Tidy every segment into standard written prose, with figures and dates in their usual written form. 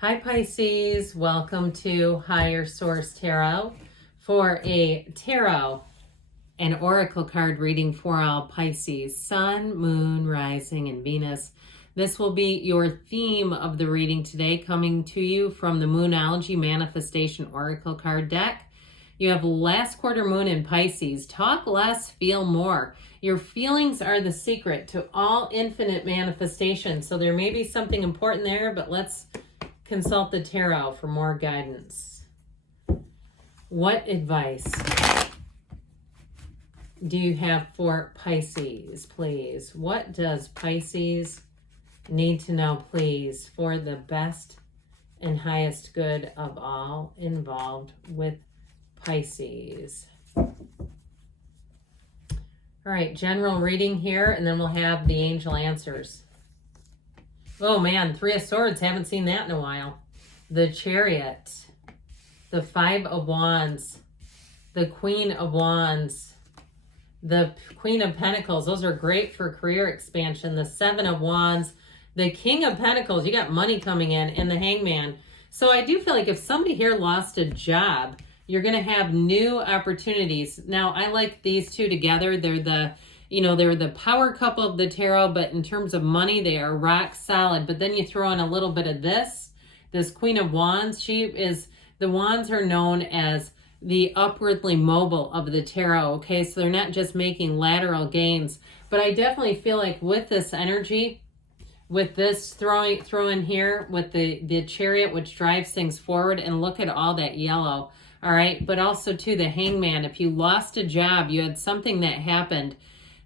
Hi Pisces, welcome to Higher Source Tarot for a tarot and oracle card reading for all Pisces, Sun, Moon, Rising, and Venus. This will be your theme of the reading today, coming to you from the Moonology Manifestation Oracle card deck. You have last quarter moon in Pisces. Talk less, feel more. Your feelings are the secret to all infinite manifestation. So there may be something important there, but let's consult the tarot for more guidance. What advice do you have for Pisces, please? What does Pisces need to know, please, for the best and highest good of all involved with Pisces? All right, general reading here, and then we'll have the angel answers. Oh man, Three of Swords, haven't seen that in a while. The Chariot, the Five of Wands, the Queen of Wands, the Queen of Pentacles. Those are great for career expansion. The Seven of Wands, the King of Pentacles, you got money coming in, and the Hangman. So I do feel like if somebody here lost a job, you're going to have new opportunities. Now, I like these two together. They're the power couple of the tarot, but in terms of money, they are rock solid. But then you throw in a little bit of this Queen of Wands. The wands are known as the upwardly mobile of the tarot, okay? So they're not just making lateral gains. But I definitely feel like with this energy, with this throw in here, with the Chariot, which drives things forward, and look at all that yellow, all right? But also, too, the Hangman. If you lost a job, you had something that happened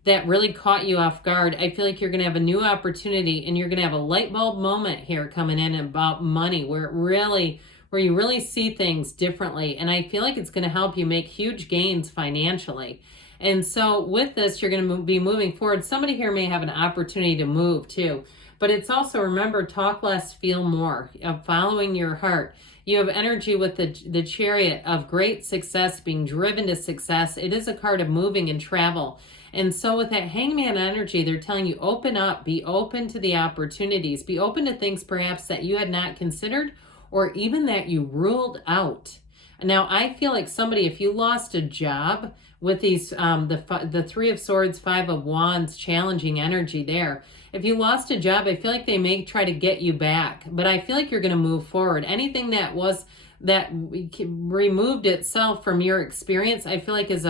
that really caught you off guard, I feel like you're going to have a new opportunity, and you're going to have a light bulb moment here coming in about money, where you really see things differently. And I feel like it's going to help you make huge gains financially. And so with this, you're going to be moving forward. Somebody here may have an opportunity to move too. But it's also, remember, talk less, feel more, of following your heart. You have energy with the Chariot of great success, being driven to success. It is a card of moving and travel. And so with that Hangman energy, they're telling you, open up, be open to the opportunities, be open to things perhaps that you had not considered, or even that you ruled out. Now, I feel like somebody, if you lost a job with these, the Three of Swords, Five of Wands, challenging energy there. If you lost a job, I feel like they may try to get you back, but I feel like you're going to move forward. Anything that removed itself from your experience, I feel like is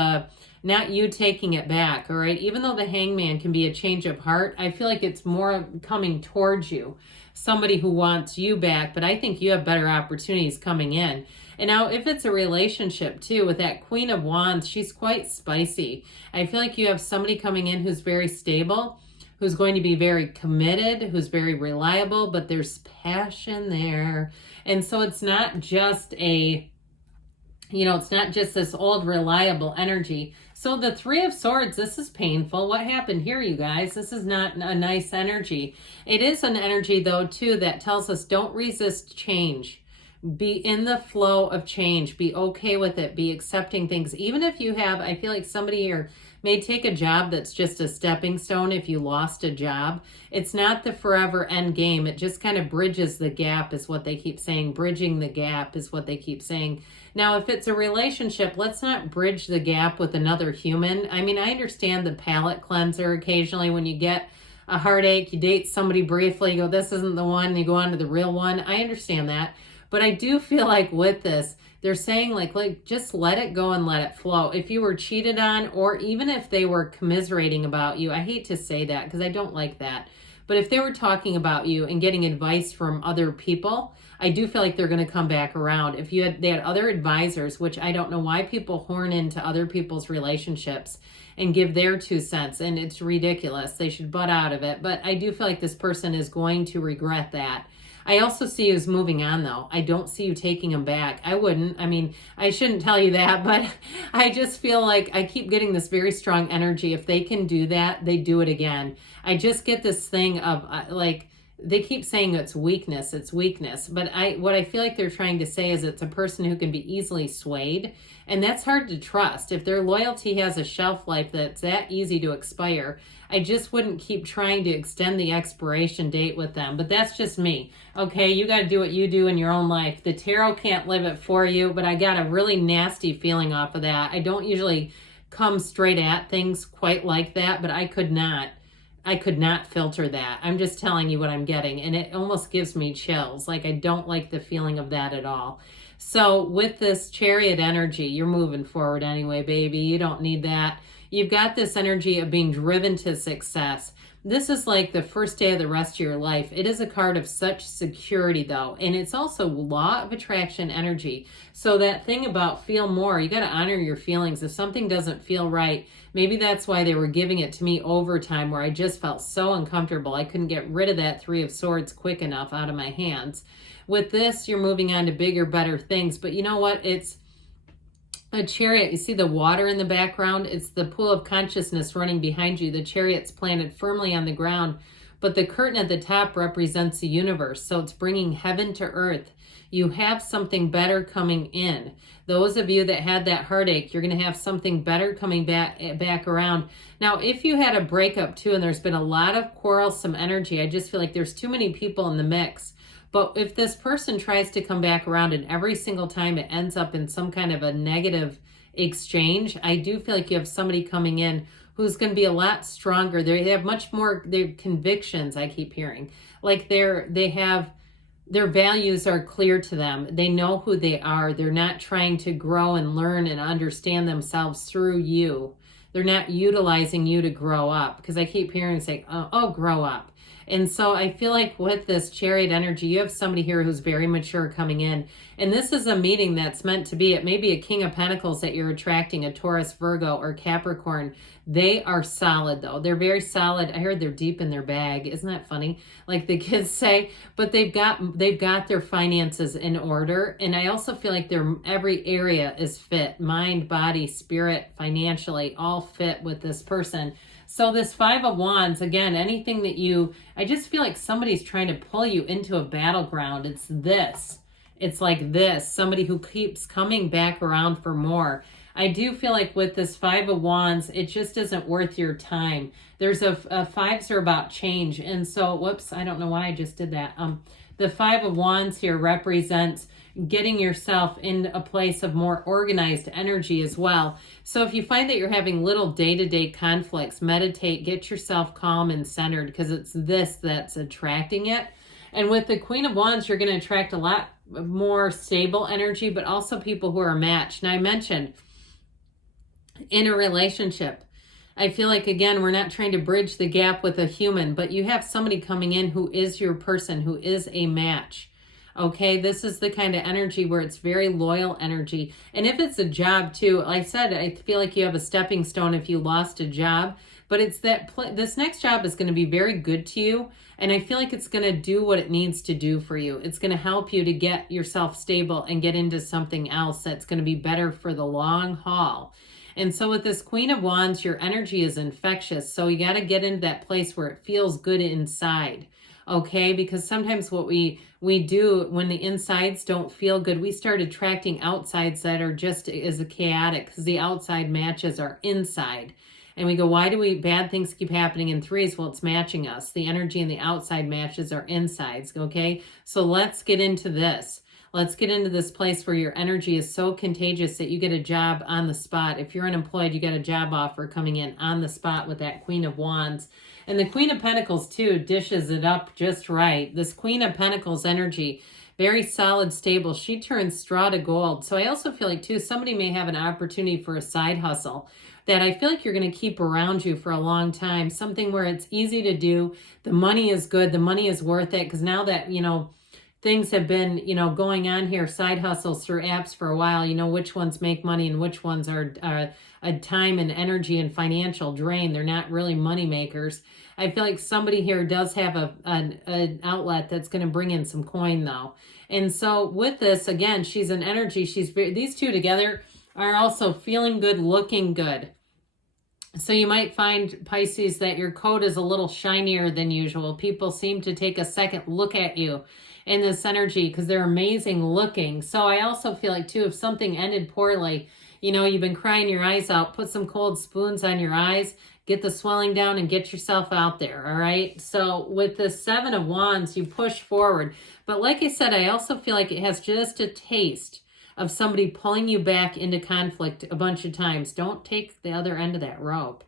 not you taking it back, all right? Even though the Hangman can be a change of heart, I feel like it's more coming towards you, somebody who wants you back, but I think you have better opportunities coming in. And now if it's a relationship too, with that Queen of Wands, she's quite spicy. I feel like you have somebody coming in who's very stable, who's going to be very committed, who's very reliable, but there's passion there. And so it's not just it's not just this old reliable energy. So the Three of Swords, this is painful. What happened here, you guys? This is not a nice energy. It is an energy, though, too, that tells us don't resist change. Be in the flow of change. Be okay with it. Be accepting things. Even if you have, I feel like somebody here may take a job that's just a stepping stone if you lost a job. It's not the forever end game. It just kind of bridges the gap is what they keep saying. Bridging the gap is what they keep saying. Now, if it's a relationship, let's not bridge the gap with another human. I mean, I understand the palate cleanser occasionally when you get a heartache, you date somebody briefly, you go, this isn't the one, you go on to the real one. I understand that. But I do feel like with this, they're saying like just let it go and let it flow. If you were cheated on, or even if they were commiserating about you, I hate to say that because I don't like that. But if they were talking about you and getting advice from other people, I do feel like they're going to come back around. If they had other advisors, which I don't know why people horn into other people's relationships and give their 2 cents, and it's ridiculous. They should butt out of it. But I do feel like this person is going to regret that. I also see you as moving on, though. I don't see you taking them back. I wouldn't. I mean, I shouldn't tell you that, but I just feel like I keep getting this very strong energy. If they can do that, they do it again. I just get this thing of they keep saying it's weakness, but what I feel like they're trying to say is it's a person who can be easily swayed, and that's hard to trust. If their loyalty has a shelf life that's that easy to expire, I just wouldn't keep trying to extend the expiration date with them. But that's just me. Okay, you got to do what you do in your own life. The tarot can't live it for you, but I got a really nasty feeling off of that. I don't usually come straight at things quite like that, but I could not filter that. I'm just telling you what I'm getting, and it almost gives me chills. Like, I don't like the feeling of that at all. So with this Chariot energy, you're moving forward anyway, baby. You don't need that. You've got this energy of being driven to success. This is like the first day of the rest of your life. It is a card of such security, though, and it's also law of attraction energy. So that thing about feel more, you got to honor your feelings. If something doesn't feel right, maybe that's why they were giving it to me over time, where I just felt so uncomfortable. I couldn't get rid of that Three of Swords quick enough out of my hands. With this, you're moving on to bigger, better things. But you know what? It's a chariot. You see the water in the background? It's the pool of consciousness running behind you. The chariot's planted firmly on the ground, but the curtain at the top represents the universe. So it's bringing heaven to earth. You have something better coming in. Those of you that had that heartache, you're going to have something better coming back around. Now, if you had a breakup too, and there's been a lot of quarrelsome energy, I just feel like there's too many people in the mix. But if this person tries to come back around and every single time it ends up in some kind of a negative exchange, I do feel like you have somebody coming in who's going to be a lot stronger. They have much more, their convictions, I keep hearing. Like their values are clear to them. They know who they are. They're not trying to grow and learn and understand themselves through you. They're not utilizing you to grow up, because I keep hearing say, oh, grow up. And so I feel like with this Chariot energy, you have somebody here who's very mature coming in. And this is a meeting that's meant to be. It may be a King of Pentacles that you're attracting, a Taurus, Virgo, or Capricorn. They are solid, though. They're very solid. I heard they're deep in their bag. Isn't that funny? Like the kids say. But they've got their finances in order. And I also feel like every area is fit. Mind, body, spirit, financially, all fit with this person. So this Five of Wands, again, anything that I just feel like somebody's trying to pull you into a battleground. It's this. It's like this. Somebody who keeps coming back around for more. I do feel like with this Five of Wands, it just isn't worth your time. There's fives are about change. And so, whoops, I don't know why I just did that. The Five of Wands here represents getting yourself in a place of more organized energy as well. So if you find that you're having little day-to-day conflicts, meditate, get yourself calm and centered, because it's this that's attracting it. And with the Queen of Wands, you're going to attract a lot more stable energy, but also people who are matched. Now, I mentioned in a relationship, I feel like, again, we're not trying to bridge the gap with a human, but you have somebody coming in who is your person, who is a match. Okay, this is the kind of energy where it's very loyal energy. And if it's a job too, like I said, I feel like you have a stepping stone if you lost a job, but it's that this next job is going to be very good to you. And I feel like it's going to do what it needs to do for you. It's going to help you to get yourself stable and get into something else that's going to be better for the long haul. And so with this Queen of Wands, your energy is infectious. So you got to get into that place where it feels good inside. Okay, because sometimes what we do when the insides don't feel good, we start attracting outsides that are just as chaotic, because the outside matches our inside. And we go, why do bad things keep happening in threes? Well, it's matching us. The energy in the outside matches our insides. Okay, so let's get into this. Let's get into this place where your energy is so contagious that you get a job on the spot. If you're unemployed, you get a job offer coming in on the spot with that Queen of Wands. And the Queen of Pentacles, too, dishes it up just right. This Queen of Pentacles energy, very solid, stable. She turns straw to gold. So I also feel like, too, somebody may have an opportunity for a side hustle that I feel like you're going to keep around you for a long time. Something where it's easy to do. The money is good. The money is worth it. Because now that, things have been, going on here, side hustles through apps for a while, which ones make money and which ones are a time and energy and financial drain. They're not really money makers. I feel like somebody here does have an outlet that's going to bring in some coin, though. And so with this, again, she's an energy. These two together are also feeling good, looking good. So you might find, Pisces, that your coat is a little shinier than usual. People seem to take a second look at you in this energy because they're amazing looking. So I also feel like, too, if something ended poorly, you know, you've been crying your eyes out, put some cold spoons on your eyes, get the swelling down, and get yourself out there, all right? So with the Seven of Wands, you push forward. But like I said, I also feel like it has just a taste of somebody pulling you back into conflict a bunch of times. Don't take the other end of that rope.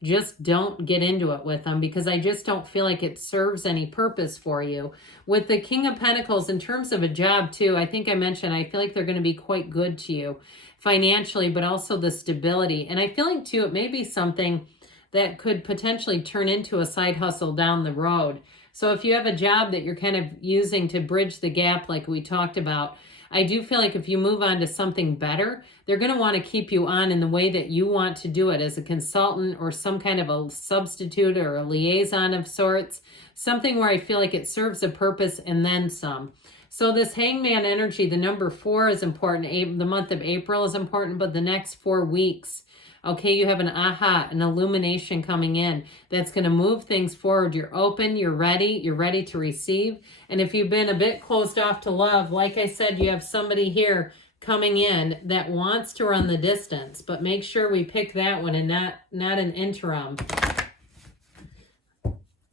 Just don't get into it with them, because I just don't feel like it serves any purpose for you. With the King of Pentacles, in terms of a job too, I think I mentioned, I feel like they're going to be quite good to you financially, but also the stability. And I feel like too, it may be something that could potentially turn into a side hustle down the road. So if you have a job that you're kind of using to bridge the gap like we talked about, I do feel like if you move on to something better, they're going to want to keep you on in the way that you want to do it, as a consultant or some kind of a substitute or a liaison of sorts. Something where I feel like it serves a purpose and then some. So this Hangman energy, the number 4 is important. The month of April is important, but the next 4 weeks, okay, you have an aha, an illumination coming in that's going to move things forward. You're open, you're ready to receive. And if you've been a bit closed off to love, like I said, you have somebody here coming in that wants to run the distance, but make sure we pick that one and not an interim.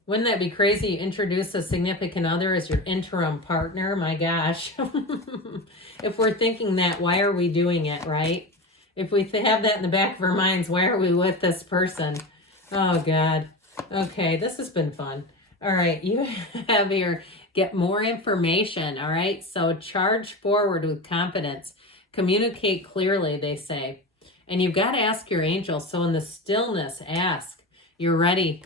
Wouldn't that be crazy? You introduce a significant other as your interim partner. My gosh. If we're thinking that, why are we doing it, right? If we have that in the back of our minds, why are we with this person? Oh, God. Okay, this has been fun. All right, you have here, get more information, all right? So charge forward with confidence. Communicate clearly, they say. And you've got to ask your angels. So in the stillness, ask. You're ready.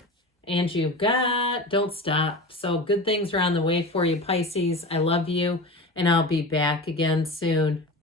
And you've got, don't stop. So good things are on the way for you, Pisces. I love you, and I'll be back again soon.